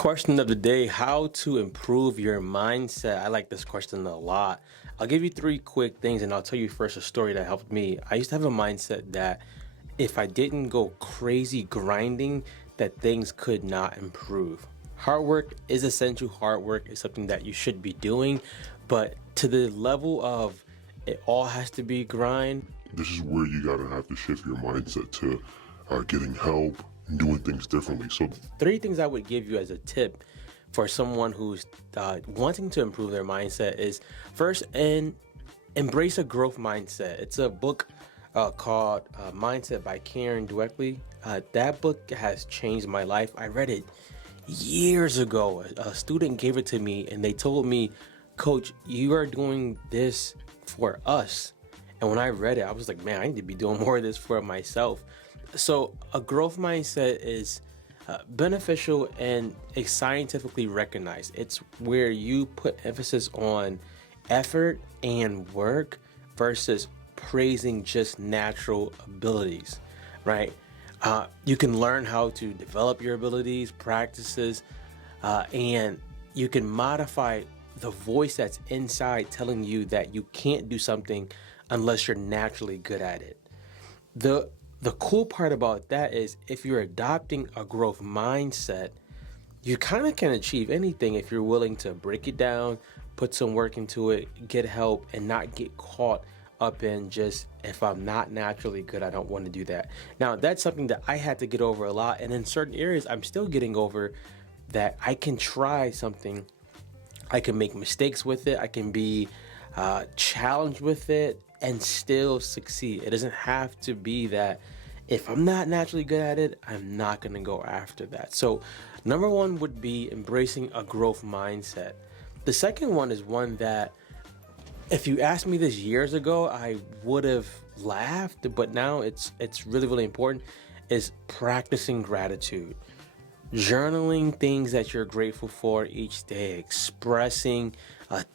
Question of the day: how to improve your mindset? I like this question a lot. I'll give you three quick things and I'll tell you first a story that helped me. I used to have a mindset that if I didn't go crazy grinding, that things could not improve. Hard work is essential. Hard work is something that you should be doing, but to the level of it all has to be grind. This is where you gotta have to shift your mindset to getting help and doing things differently. So Three things I would give you as a tip for someone who's wanting to improve their mindset is first, and embrace a growth mindset. It's a book called Mindset by Karen Dweckly. That book has changed my life. I read it years ago. A student gave it to me and they told me, Coach, you are doing this for us. And when I read it, I was like, man, I need to be doing more of this for myself. So a growth mindset is beneficial and it's scientifically recognized. It's where you put emphasis on effort and work versus praising just natural abilities, right? You can learn how to develop your abilities, practices, and you can modify the voice that's inside telling you that you can't do something unless you're naturally good at it. The cool part about that is if you're adopting a growth mindset, you kind of can achieve anything if you're willing to break it down, put some work into it, get help, and not get caught up in just, if I'm not naturally good, I don't want to do that. Now, that's something that I had to get over a lot. And in certain areas, I'm still getting over that. I can try something. I can make mistakes with it. I can be challenged with it and still succeed. It doesn't have to be that if I'm not naturally good at it, I'm not going to go after that. So number one would be embracing a growth mindset. The second one is one that if you asked me this years ago, I would have laughed, but now it's really, really important, is practicing gratitude. Journaling things that you're grateful for each day, expressing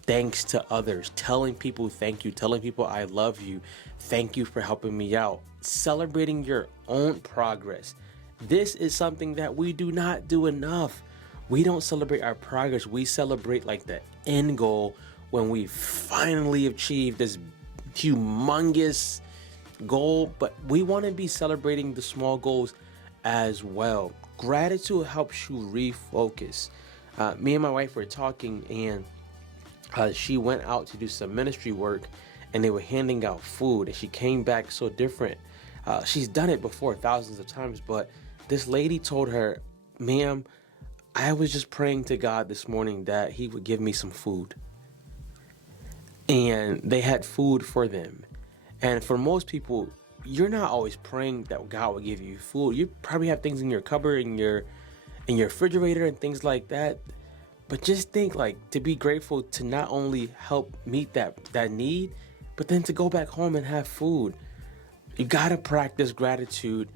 thanks to others, telling people thank you, telling people I love you, thank you for helping me out, celebrating your own progress. This is something that we do not do enough. We don't celebrate our progress. We celebrate like the end goal when we finally achieve this humongous goal, but we want to be celebrating the small goals as well. Gratitude helps you refocus. Me and my wife were talking and she went out to do some ministry work and they were handing out food and she came back so different. She's done it before thousands of times, but this lady told her, ma'am, I was just praying to God this morning that he would give me some food. And they had food for them. And for most people, you're not always praying that God will give you food. You probably have things in your cupboard, in your refrigerator and things like that. But just think, like, to be grateful to not only help meet that need, but then to go back home and have food. You gotta practice gratitude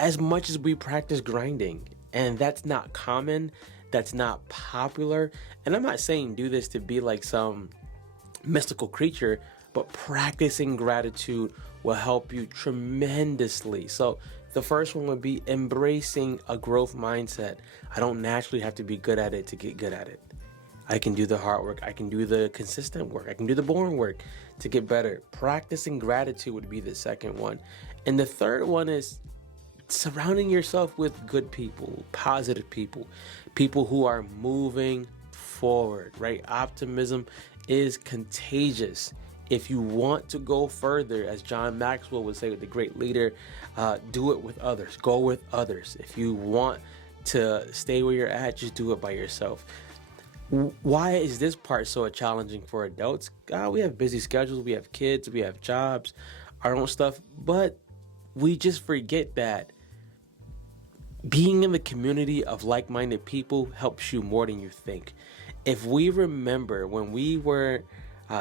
as much as we practice grinding. And that's not common. That's not popular. And I'm not saying do this to be like some mystical creature, but practicing gratitude will help you tremendously. So the first one would be embracing a growth mindset. I don't naturally have to be good at it to get good at it. I can do the hard work. I can do the consistent work. I can do the boring work to get better. Practicing gratitude would be the second one. And the third one is surrounding yourself with good people, positive people, people who are moving forward, right? Optimism is contagious. If you want to go further, as John Maxwell would say, the great leader, do it with others. Go with others. If you want to stay where you're at, just do it by yourself. Why is this part so challenging for adults? We have busy schedules, we have kids, we have jobs, our own stuff, but we just forget that being in the community of like-minded people helps you more than you think. If we remember when we were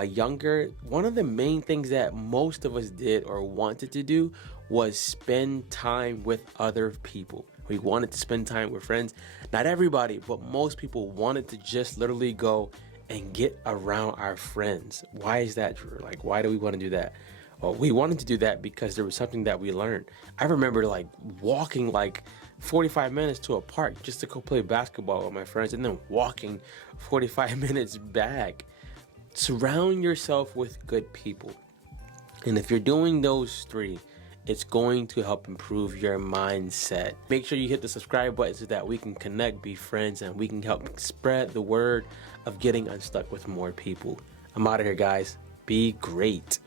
younger, one of the main things that most of us did or wanted to do was spend time with other people. We wanted to spend time with friends. Not everybody, but most people wanted to just literally go and get around our friends. Why is that, Drew? Like, why do we want to do that? Well, we wanted to do that because there was something that we learned. I remember like walking like 45 minutes to a park just to go play basketball with my friends and then walking 45 minutes back. Surround yourself with good people. And if you're doing those three, it's going to help improve your mindset. Make sure you hit the subscribe button so that we can connect, be friends, and we can help spread the word of getting unstuck with more people. I'm out of here, guys. Be great.